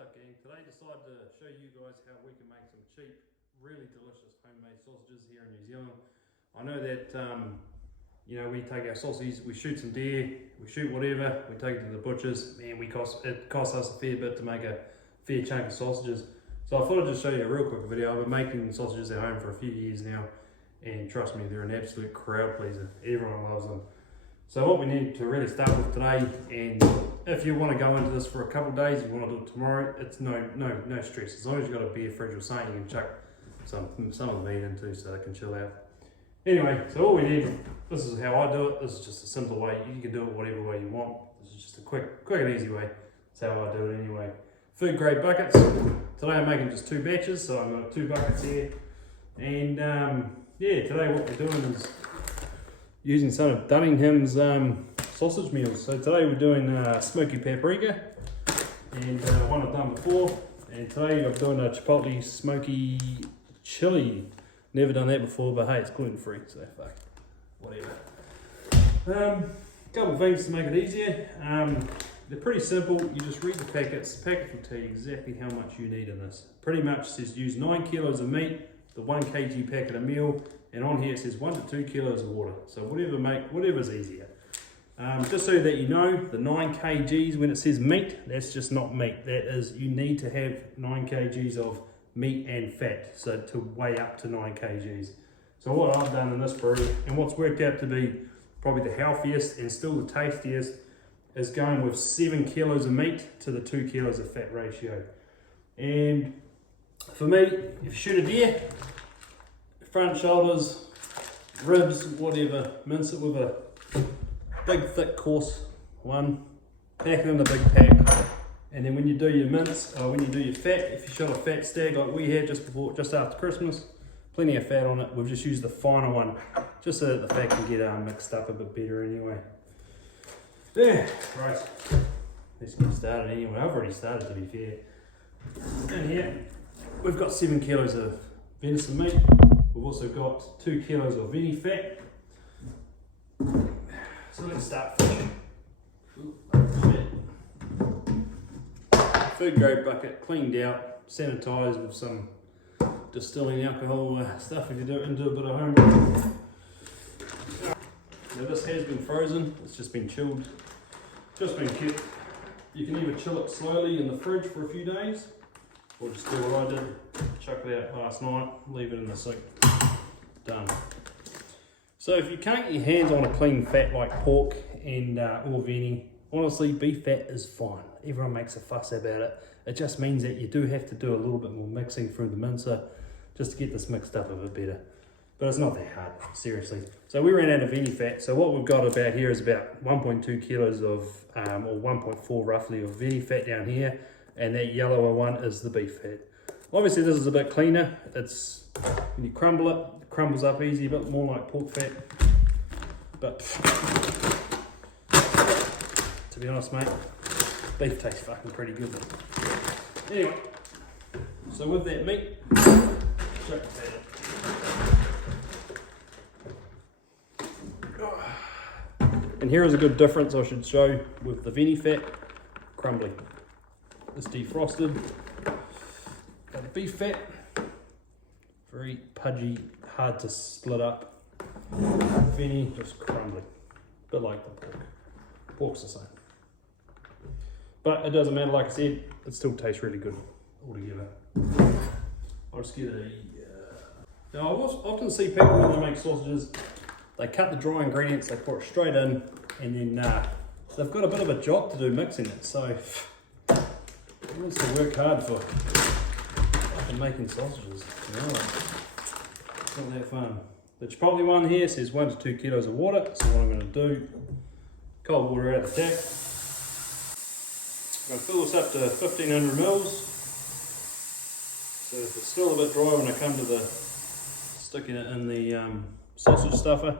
What's up, gang? Today I decided to show you guys how we can make some cheap, really delicious homemade sausages here in New Zealand. I know that you know, we take our sausages, we shoot some deer, we shoot whatever, we take it to the butchers, and it costs us a fair bit to make a fair chunk of sausages. So I thought I'd just show you a real quick video. I've been making sausages at home for a few years now, and trust me, they're an absolute crowd pleaser. Everyone loves them. So what we need to really start with today, and if you want to go into this for a couple of days, you want to do it tomorrow, it's no stress. As long as you've got a beer fridge or something, you can chuck some of the meat into so they can chill out. Anyway, so all we need, this is how I do it. This is just a simple way. You can do it whatever way you want. This is just a quick and easy way. That's how I do it anyway. Food grade buckets. Today I'm making just 2 batches, so I've got 2 buckets here. And yeah, today what we're doing is using some of Dunningham's sausage meals. So today we're doing smoky paprika, and one I've done before. And today I'm doing a chipotle smoky chili. Never done that before, but hey, it's gluten free, so fuck, whatever. Couple things to make it easier. They're pretty simple. You just read the packets. The packets will tell you exactly how much you need in this. Pretty much says use 9 kilos of meat, the 1 kg packet of meal, and on here it says 1 to 2 kilos of water. So whatever's easier. Just so that you know, the 9 kgs, when it says meat, that's just not meat. That is, you need to have 9 kgs of meat and fat, so to weigh up to 9 kgs. So what I've done in this brew, and what's worked out to be probably the healthiest and still the tastiest, is going with 7 kilos of meat to the 2 kilos of fat ratio. And for me, if you shoot a deer, front shoulders, ribs, whatever, mince it with a big thick coarse one, pack it in a big pack, and then when you do your mince, or when you do your fat, if you shot a fat stag like we had just after Christmas, plenty of fat on it, we've just used the finer one, just so that the fat can get mixed up a bit better anyway. Yeah, right, let's get started anyway. I've already started, to be fair. And here, we've got 7 kilos of venison meat. We've also got 2 kilos of veni fat. So let's start fishing. Food grade bucket, cleaned out, sanitised with some distilling alcohol stuff if you do a bit of home. Now this has been frozen, it's just been chilled, just been kept. You can either chill it slowly in the fridge for a few days, or just do what I did, chuck it out last night, leave it in the sink, done. So if you can't get your hands on a clean fat like pork and or veni, honestly beef fat is fine. Everyone makes a fuss about it. It just means that you do have to do a little bit more mixing through the mincer just to get this mixed up a bit better. But it's not that hard, seriously. So we ran out of veni fat, so what we've got about here is about 1.2 kilos of, or 1.4 roughly, of veni fat down here, and that yellower one is the beef fat. Obviously this is a bit cleaner. It's, when you crumble it, it crumbles up easy, a bit more like pork fat. But to be honest, mate, beef tastes fucking pretty good. Anyway, so with that meat, chuck the fat in. And here is a good difference I should show with the veni fat, crumbly. This defrosted, got the beef fat, very pudgy, hard to split up. Veni, just crumbly, a bit like the pork. Pork's the same. But it doesn't matter, like I said, it still tastes really good altogether. I'll just get a... Now I often see people when they make sausages, they cut the dry ingredients, they pour it straight in, and then they've got a bit of a job to do mixing it, so it wants to work hard for fucking making sausages. You know, it's not that fun. The chipotle one here says 1 to 2 kilos of water, so what I'm going to do, cold water out the tap. I'm going to fill this up to 1500 mils. So if it's still a bit dry when I come to the sticking it in the sausage stuffer,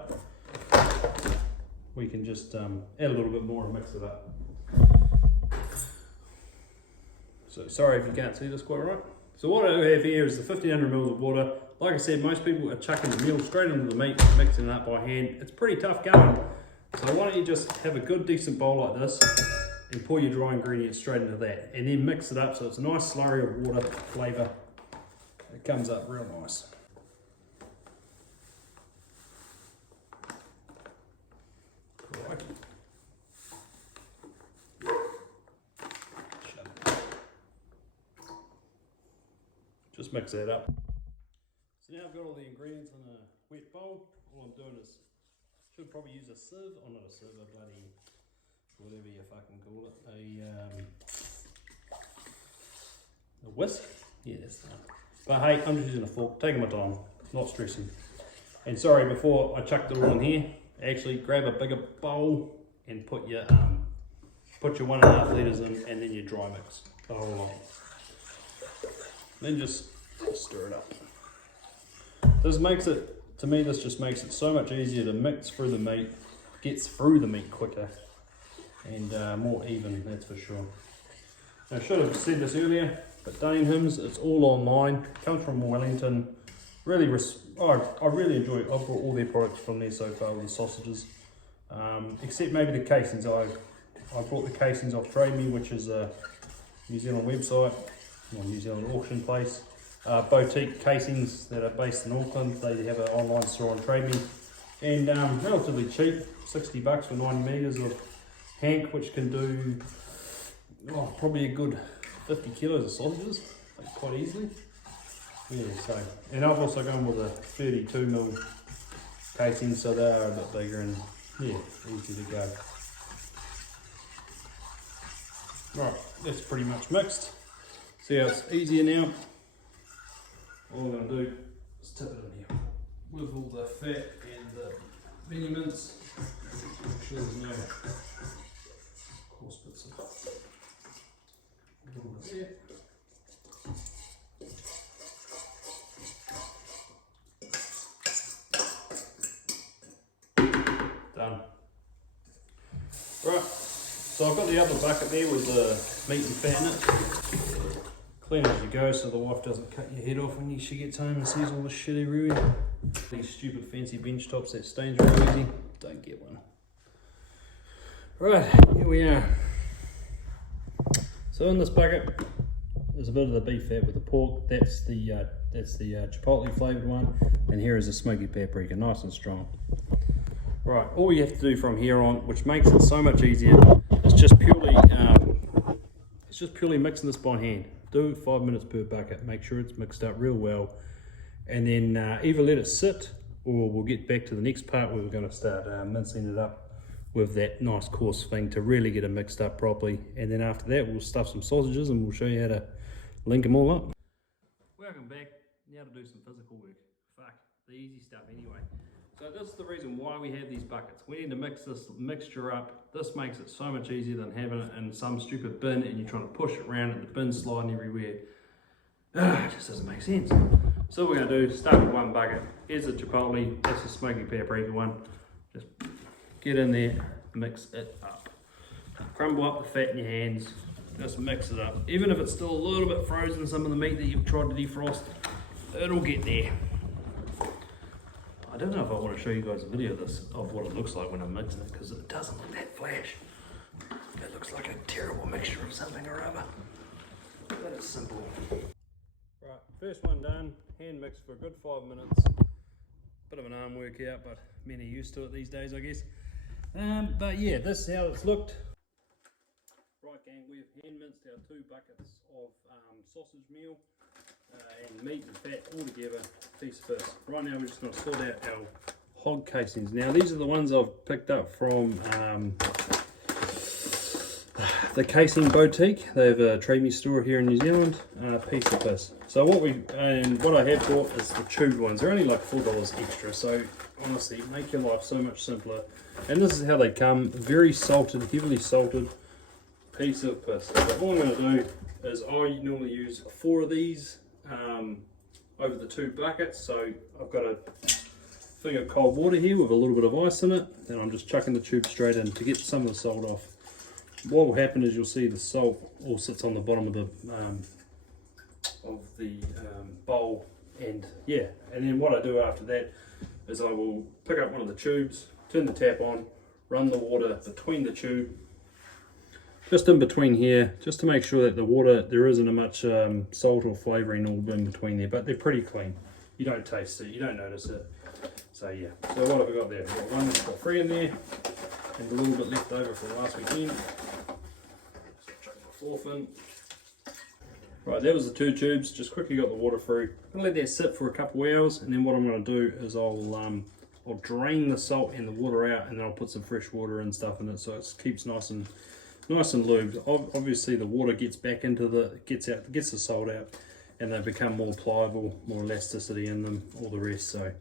we can just add a little bit more and mix it up. So sorry if you can't see this quite right. So what I have here is the 1500 mils of water. Like I said, most people are chucking the meal straight into the meat, mixing it up by hand. It's pretty tough going. So why don't you just have a good decent bowl like this, and pour your dry ingredients straight into that, and then mix it up so it's a nice slurry of water flavour. It comes up real nice. Right. Just mix that up. So now I've got all the ingredients in a wet bowl. All I'm doing is, should probably use a sieve, or not a sieve, a bloody, whatever you fucking call it, a whisk. Yeah, that's the one. But hey, I'm just using a fork, taking my time, not stressing. And sorry, before I chucked it all in here, actually grab a bigger bowl and put your 1.5 litres in, and then your dry mix the whole lot. Then just stir it up. This makes it, to me, this just makes it so much easier to mix through the meat, gets through the meat quicker, and more even, that's for sure. I should have said this earlier, but Dane Hims, it's all online, comes from Wellington. Really, I really enjoy it. I've bought all their products from there so far with the sausages, except maybe the casings. I bought the casings off Trade Me, which is a New Zealand website, or New Zealand auction place. Boutique casings that are based in Auckland. They have an online store on Trade Me, and relatively cheap, $60 for 90 metres of hank, which can do probably a good 50 kilos of sausages, like quite easily. Yeah, so, and I've also gone with a 32mm casing, so they are a bit bigger and yeah, easy to go. Right, that's pretty much mixed. See how it's easier now? All I'm going to do is tip it in here with all the fat and the mini mince. Make sure there's no coarse bits of all this here. Done. Right, so I've got the other bucket there with the meat and fat in it. Clean as you go so the wife doesn't cut your head off when she gets home and sees all this shit everywhere. These stupid fancy bench tops that stains real easy, don't get one. Right, here we are. So in this bucket, there's a bit of the beef fat with the pork. That's the chipotle flavoured one, and here is a smoky paprika, nice and strong. Right, all you have to do from here on, which makes it so much easier, is just purely mixing this by hand. Do 5 minutes per bucket. Make sure it's mixed up real well, and then either let it sit, or we'll get back to the next part where we're going to start mincing it up with that nice coarse thing to really get it mixed up properly. And then after that, we'll stuff some sausages and we'll show you how to link them all up. Welcome back. Now to do some physical work. Fuck, the easy stuff anyway. So this is the reason why we have these buckets. We need to mix this mixture up. This makes it so much easier than having it in some stupid bin and you're trying to push it around and the bin's sliding everywhere. It just doesn't make sense. So what we're going to do, start with one bucket. Here's the chipotle, that's the smoky paprika one. Just get in there, mix it up. Crumble up the fat in your hands, just mix it up. Even if it's still a little bit frozen, some of the meat that you've tried to defrost, it'll get there. I don't know if I want to show you guys a video of what it looks like when I'm mixing it, because it doesn't look that flash. It looks like a terrible mixture of something or other. But it's simple. Right, first one done, hand mixed for a good 5 minutes. Bit of an arm workout, but many are used to it these days, I guess. But yeah, this is how it's looked. Right gang, we've hand minced our 2 buckets of sausage meal and meat and fat all together, piece first. Right now we're just going to sort out our hog casings. Now these are the ones I've picked up from the Casing Boutique. They have a Trade Me store here in New Zealand. Piece of piss. So what I have bought is the tube ones. They're only like $4 extra, so honestly make your life so much simpler. And this is how they come, very salted, heavily salted piece of piss. So all I'm going to do is I normally use 4 of these over the 2 buckets. So I've got a thing of cold water here with a little bit of ice in it. Then I'm just chucking the tube straight in to get some of the salt off. What will happen is you'll see the salt all sits on the bottom of the bowl, and yeah, and then what I do after that is I will pick up one of the tubes, turn the tap on, run the water between the tube, just in between here, just to make sure that the water, there isn't much salt or flavouring all in between there, but they're pretty clean. You don't taste it, you don't notice it. So yeah, so what have we got there? We've got one, we've got 3 in there, and a little bit left over from last weekend. Just chuck my 4th in. Right, that was the 2 tubes, just quickly got the water through. I'm going to let that sit for a couple of hours, and then what I'm going to do is I'll drain the salt and the water out, and then I'll put some fresh water and stuff in it so it keeps nice and lubed. Obviously the water gets back into gets the salt out, and they become more pliable, more elasticity in them, all the rest. So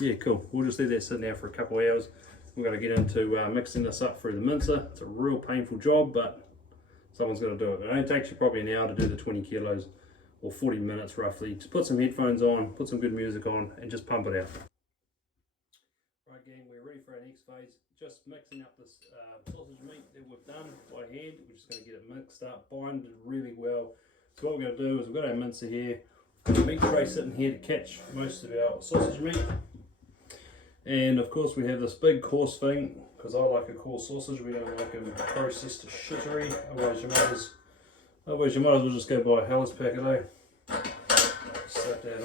yeah, cool. We'll just let that sit now for a couple of hours. We're going to get into mixing this up through the mincer. It's a real painful job, but someone's going to do it. It only takes you probably an hour to do the 20 kilos, or 40 minutes roughly. Just put some headphones on, put some good music on, and just pump it out. Right gang, we're ready for our next phase. Just mixing up this sausage meat that we've done by hand. We're just going to get it mixed up, binded really well. So what we're going to do is we've got our mincer here, got a meat tray sitting here to catch most of our sausage meat. And of course we have this big coarse thing, because I like a coarse sausage. We don't like them processed to shittery. Otherwise you might as well just go buy a Hellas packet, eh? Slap that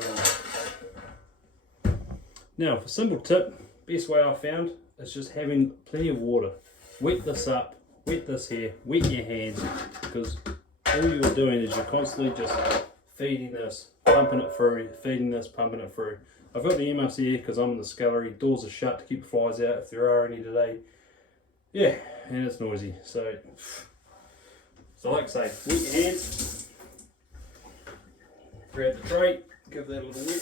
on. Now, for a simple tip, best way I found is just having plenty of water. Wet this up, wet this here, wet your hands, because all you're doing is you're constantly just feeding this, pumping it through, feeding this, pumping it through. I've got the earmuffs here because I'm in the scullery. Doors are shut to keep the flies out if there are any today. Yeah, and it's noisy. So like I say, wet your hands, grab the tray, give that a little wet.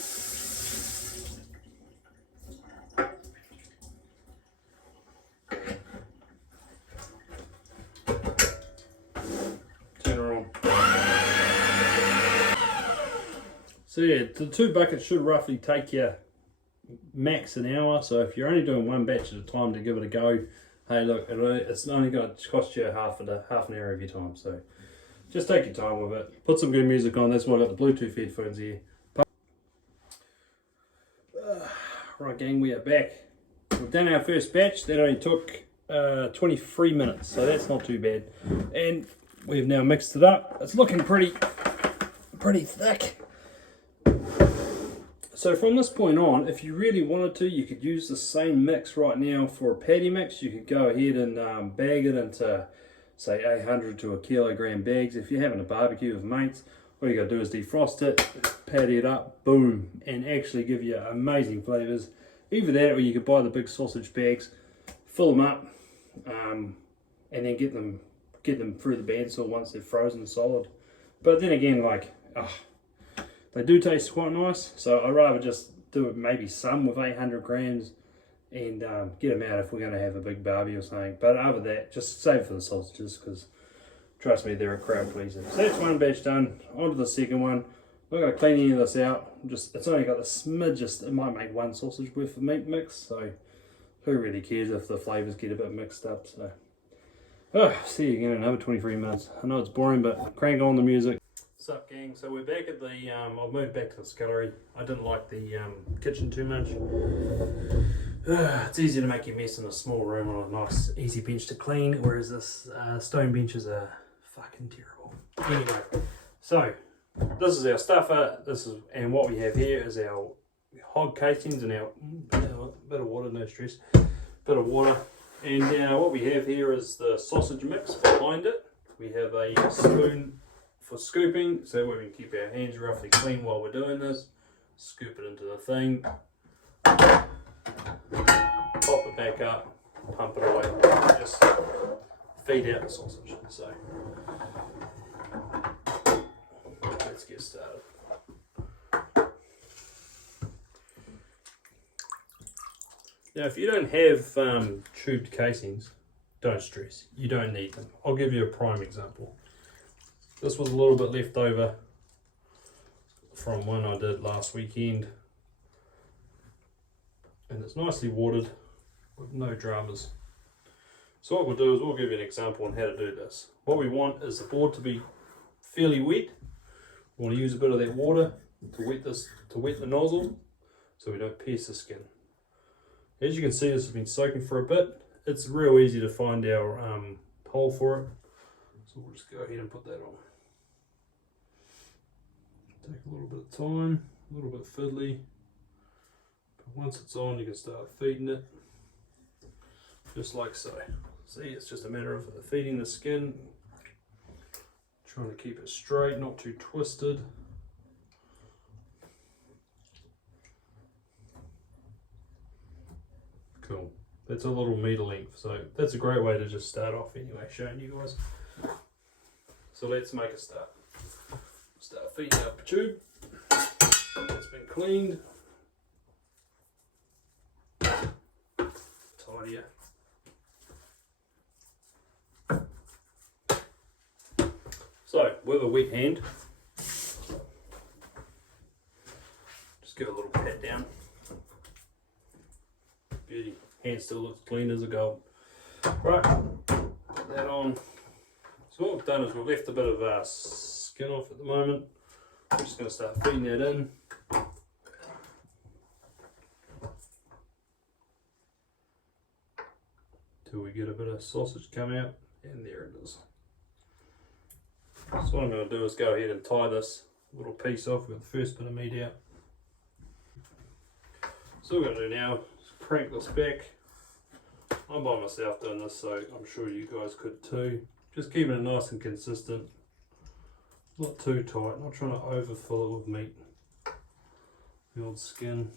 Turn her on. So yeah, the 2 buckets should roughly take you max an hour. So if you're only doing 1 batch at a time to give it a go, hey look, it's only going to cost you half an hour of your time. So just take your time with it. Put some good music on. That's why I've got the Bluetooth headphones here. Right gang, we are back. We've done our first batch. That only took 23 minutes, so that's not too bad. And we've now mixed it up. It's looking pretty thick. So from this point on, if you really wanted to, you could use the same mix right now for a patty mix. You could go ahead and bag it into, say, 800 to 1 kilogram bags. If you're having a barbecue with mates, all you got to do is defrost it, patty it up, boom, and actually give you amazing flavors. Either that, or you could buy the big sausage bags, fill them up, and then get them through the bandsaw once they're frozen solid. But then again, like, they do taste quite nice, so I'd rather just do it maybe some with 800 grams and get them out if we're going to have a big barbie or something. But other than that, just save for the sausages, because trust me, they're a crowd pleaser. So that's 1 batch done. On to the second one. I'm not going to clean any of this out. It's only got the smidgest. It might make 1 sausage worth of meat mix, so who really cares if the flavours get a bit mixed up. So see you again in another 23 minutes. I know it's boring, but crank on the music. What's up gang? So we're back at the, I've moved back to the scullery. I didn't like the kitchen too much. It's easy to make a mess in a small room on a nice easy bench to clean, whereas this stone benches are fucking terrible. Anyway, so this is our stuffer, and what we have here is our hog casings and our bit of water, no stress, bit of water. And now what we have here is the sausage mix behind it. We have a spoon for scooping, so we can keep our hands roughly clean while we're doing this. Scoop it into the thing, pop it back up, pump it away, just feed out the sausage. So let's get started. Now if you don't have tubed casings, don't stress, you don't need them. I'll give you a prime example. This was a little bit left over from one I did last weekend, and it's nicely watered with no dramas. So what we'll do is we'll give you an example on how to do this. What we want is the board to be fairly wet. We want to use a bit of that water to wet the nozzle so we don't pierce the skin. As you can see, this has been soaking for a bit. It's real easy to find our hole for it. So we'll just go ahead and put that on. Take a little bit of time, a little bit fiddly. But once it's on, you can start feeding it, just like so. See, it's just a matter of feeding the skin, trying to keep it straight, not too twisted. Cool. That's a little meter length, so that's a great way to just start off anyway, showing you guys. So let's make a start. Start feeding up the tube. It's been cleaned. Tidier. So, with a wet hand, just give it a little pat down. Beauty. Hand still looks clean as a gold. Right, put that on. So what we've done is we've left a bit of skin off at the moment. I'm just going to start feeding that in. Till we get a bit of sausage come out, and there it is. So what I'm going to do is go ahead and tie this little piece off. We've got the first bit of meat out. So what we're going to do now is crank this back. I'm by myself doing this, so I'm sure you guys could too. Just keeping it nice and consistent. Not too tight, not trying to overfill it with meat. The old skin.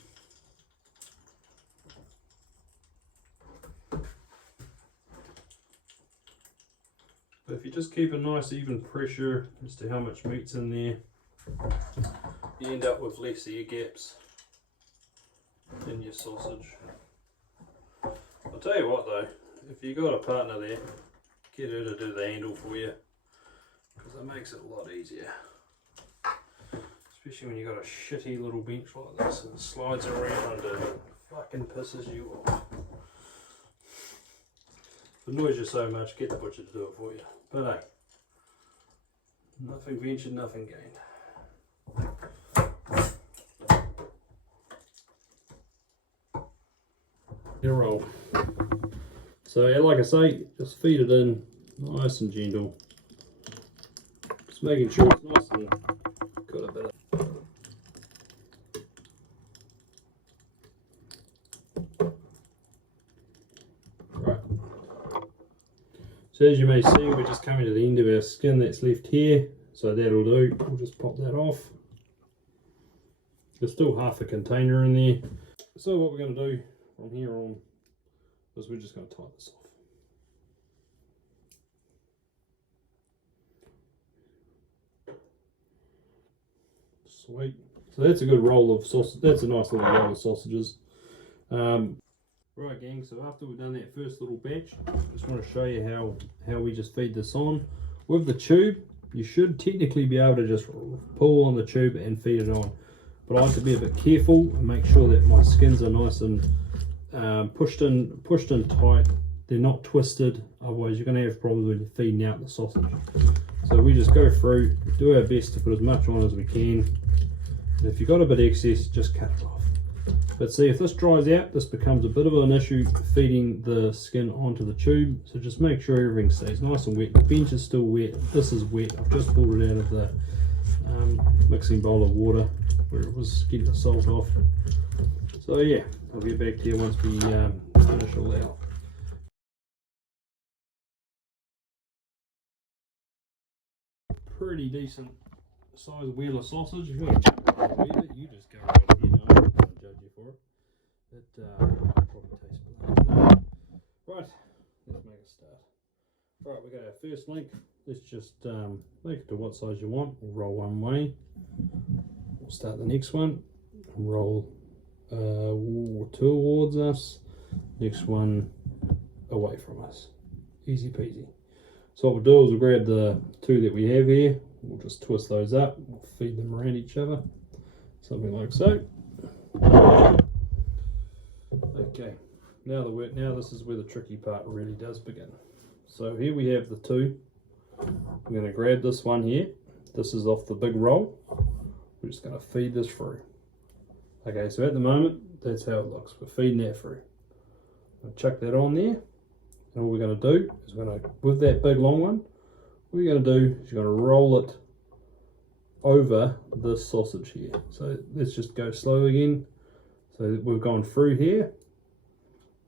But if you just keep a nice even pressure as to how much meat's in there, you end up with less of your gaps in your sausage. I'll tell you what though, if you got a partner there, get her to do the handle for you, because it makes it a lot easier. Especially when you got a shitty little bench like this and it slides around and fucking pisses you off. It annoys you so much, get the butcher to do it for you. But hey, nothing ventured, nothing gained. Your roll. So yeah, like I say, just feed it in nice and gentle. Just making sure it's nice and got a bit of right. So as you may see, we're just coming to the end of our skin that's left here. So that'll do. We'll just pop that off. There's still half a container in there. So what we're going to do from here on is we're just going to tie this off. Sweet. So that's a good roll of sausage. That's a nice little roll of sausages. Right gang, so after we've done that first little batch, I just want to show you how we just feed this on. With the tube, you should technically be able to just pull on the tube and feed it on. But I like to be a bit careful and make sure that my skins are nice and pushed in tight. They're not twisted, otherwise you're going to have problems when you're feeding out the sausage. So we just go through, do our best to put as much on as we can. And if you've got a bit of excess, just cut it off. But see, if this dries out, this becomes a bit of an issue feeding the skin onto the tube. So just make sure everything stays nice and wet. The bench is still wet. This is wet. I've just pulled it out of the mixing bowl of water where it was getting the salt off. So yeah, I'll get back to you once we finish all out. Pretty decent size wheel of sausage. If you want to wheel it, you just go right ahead. I'm not going to judge you for it. It probably tastes good. Right, let's make a start. Right, we got our first link. Let's just make it to what size you want. We'll roll one way. We'll start the next one. Roll towards us. Next one away from us. Easy peasy. So what we'll do is we'll grab the two that we have here. We'll just twist those up. We'll feed them around each other. Something like so. Okay. Now this is where the tricky part really does begin. So here we have the two. I'm going to grab this one here. This is off the big roll. We're just going to feed this through. Okay, so at the moment, that's how it looks. We're feeding that through. I'll chuck that on there. And all we're going to do is with that big long one, what you're going to do is you're going to roll it over this sausage here. So let's just go slow again. So we've gone through here.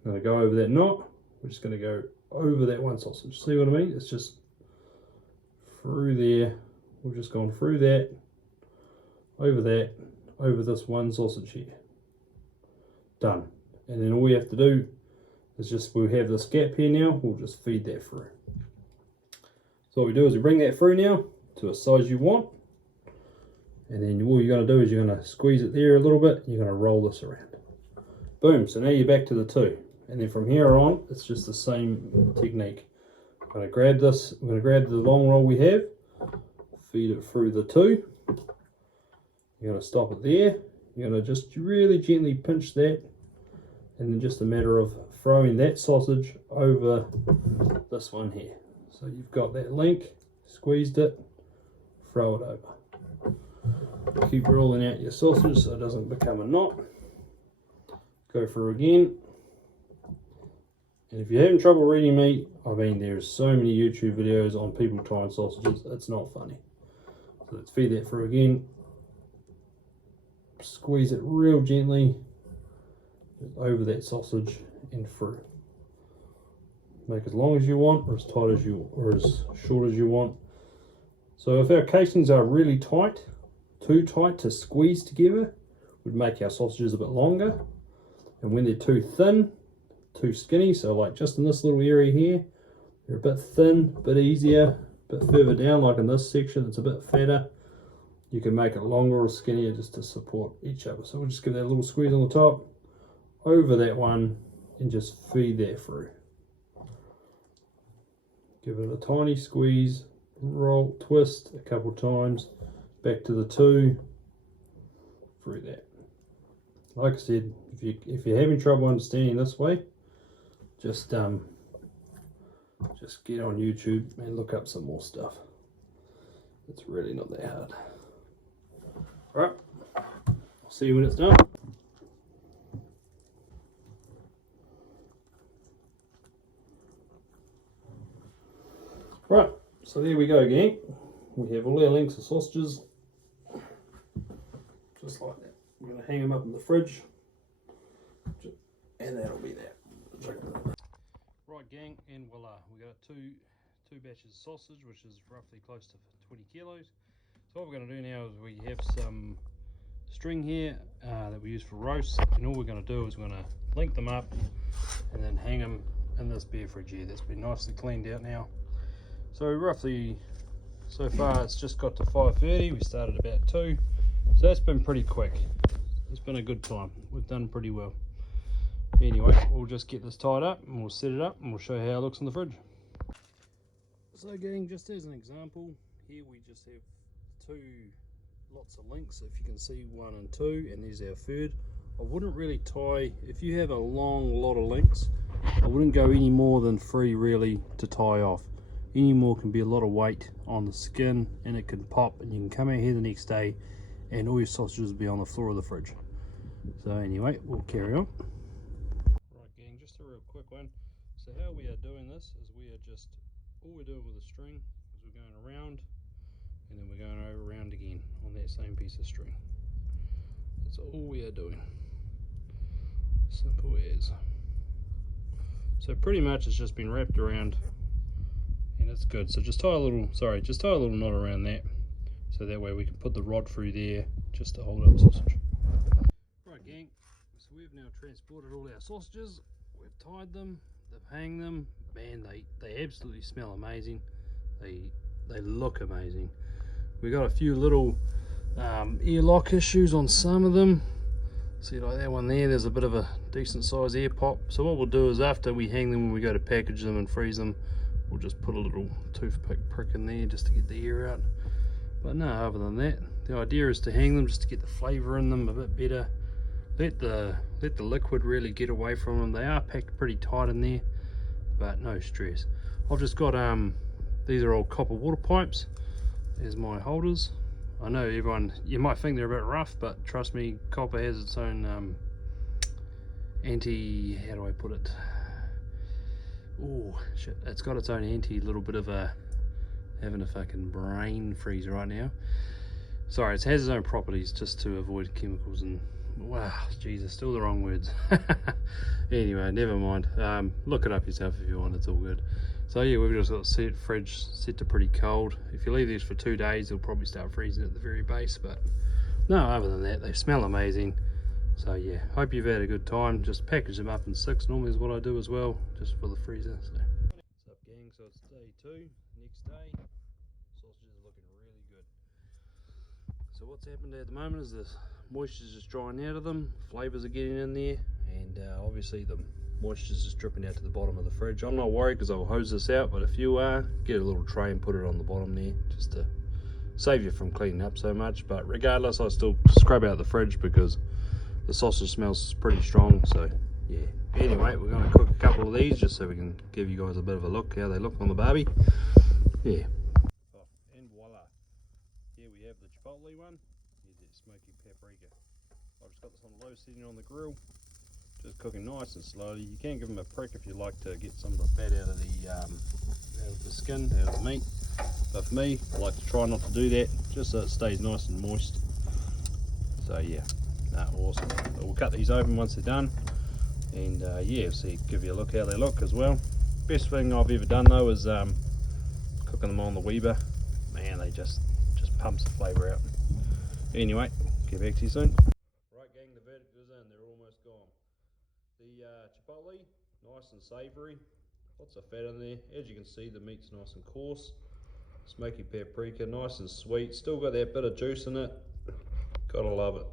I'm going to go over that knot. We're just going to go over that one sausage. See what I mean? It's just through there. We've just gone through that, over this one sausage here. Done. And then all we have to do is just, we'll have this gap here now, we'll just feed that through. So what we do is we bring that through now to a size you want. And then all you're going to do is you're going to squeeze it there a little bit, you're going to roll this around. Boom, so now you're back to the 2. And then from here on, it's just the same technique. I'm going to grab this, I'm going to grab the long roll we have, feed it through the 2. You're going to stop it there. You're going to just really gently pinch that, and then just a matter of throwing that sausage over this one here. So you've got that link, squeezed it, throw it over. Keep rolling out your sausage so it doesn't become a knot. Go through again. And if you're having trouble reading me, I mean, there's so many YouTube videos on people tying sausages, it's not funny. So let's feed that through again. Squeeze it real gently just over that sausage and through. Make as long as you want, or as tight as you, or as short as you want. So if our casings are really tight, too tight to squeeze together, would make our sausages a bit longer. And when they're too thin, too skinny, so like just in this little area here, they're a bit thin, a bit easier, a bit further down, like in this section, it's a bit fatter. You can make it longer or skinnier just to support each other. So we'll just give that a little squeeze on the top, over that one, and just feed that through. Give it a tiny squeeze, roll, twist a couple times, back to the 2, through that. Like I said, if you're having trouble understanding this way, just get on YouTube and look up some more stuff. It's really not that hard. Alright, I'll see you when it's done. Right, so there we go, gang. We have all our links of sausages, just like that. We're going to hang them up in the fridge, and that'll be that. Right, gang, and voila, we got two batches of sausage, which is roughly close to 20 kilos. So what we're going to do now is we have some string here that we use for roasts, and all we're going to do is we're going to link them up and then hang them in this beer fridge here that's been nicely cleaned out now. So roughly, so far it's just got to 5:30, we started about 2, so that's been pretty quick. It's been a good time, we've done pretty well. Anyway, we'll just get this tied up and we'll set it up and we'll show you how it looks in the fridge. So gang, just as an example, here we just have lots of links, if you can see 1 and 2, and there's our third. I wouldn't really tie, if you have a long lot of links, I wouldn't go any more than 3 really to tie off. Any more can be a lot of weight on the skin and it can pop, and you can come out here the next day and all your sausages will be on the floor of the fridge. So anyway, we'll carry on. Right gang, just a real quick one. So how we are doing this is we are just, all we're doing with the string is we're going around and then we're going over around again on that same piece of string. That's all we are doing. Simple as. So pretty much it's just been wrapped around and it's good. So just tie a little, just tie a little knot around that, so that way we can put the rod through there just to hold up the sausage. Right gang, so we've now transported all our sausages, we've tied them, they've hanged them, man, they absolutely smell amazing, they look amazing. We got a few little ear lock issues on some of them. See, like that one there's a bit of a decent size ear pop. So what we'll do is after we hang them, when we go to package them and freeze them, we'll just put a little toothpick prick in there just to get the ear out. But no, other than that, the idea is to hang them just to get the flavour in them a bit better. Let the liquid really get away from them. They are packed pretty tight in there, but no stress. I've just got these are all copper water pipes. There's my holders. I know everyone, you might think they're a bit rough, but trust me, copper has its own how do I put it? Oh shit, it's got its own little bit of a, having a fucking brain freeze right now. Sorry, it has its own properties just to avoid chemicals and wow, Jesus, still the wrong words. Anyway, never mind. Look it up yourself if you want, it's all good. So yeah, we've just got the fridge set to pretty cold. If you leave these for 2 days, they'll probably start freezing at the very base, but no, other than that, they smell amazing. So yeah, hope you've had a good time. Just package them up in 6 normally is what I do as well, just for the freezer. So what's up, gang? So it's day 2, next day. Sausage is looking really good. So what's happened at the moment is this moisture's just drying out of them, flavors are getting in there, and obviously the moisture's just dripping out to the bottom of the fridge. I'm not worried because I'll hose this out, but if you are, get a little tray and put it on the bottom there just to save you from cleaning up so much. But regardless, I still scrub out the fridge because the sausage smells pretty strong. So yeah, anyway, we're going to cook a couple of these just so we can give you guys a bit of a look how they look on the barbie. Yeah. Oh, and voila, here we have the chipotle one. Here's that smoky paprika. I've just got this on low setting on the grill, just cooking nice and slowly. You can give them a prick if you like to get some of the fat out of the skin, out of the meat. But for me, I like to try not to do that, just so it stays nice and moist. So yeah, awesome. But we'll cut these open once they're done, and yeah, so give you a look how they look as well. Best thing I've ever done though is cooking them on the Weber. Man, they just pumps the flavour out. Anyway, get back to you soon. Right gang, the verdict is in, they're almost gone. The chipotle, nice and savoury, lots of fat in there. As you can see, the meat's nice and coarse. Smoky paprika, nice and sweet, still got that bit of juice in it. Gotta love it.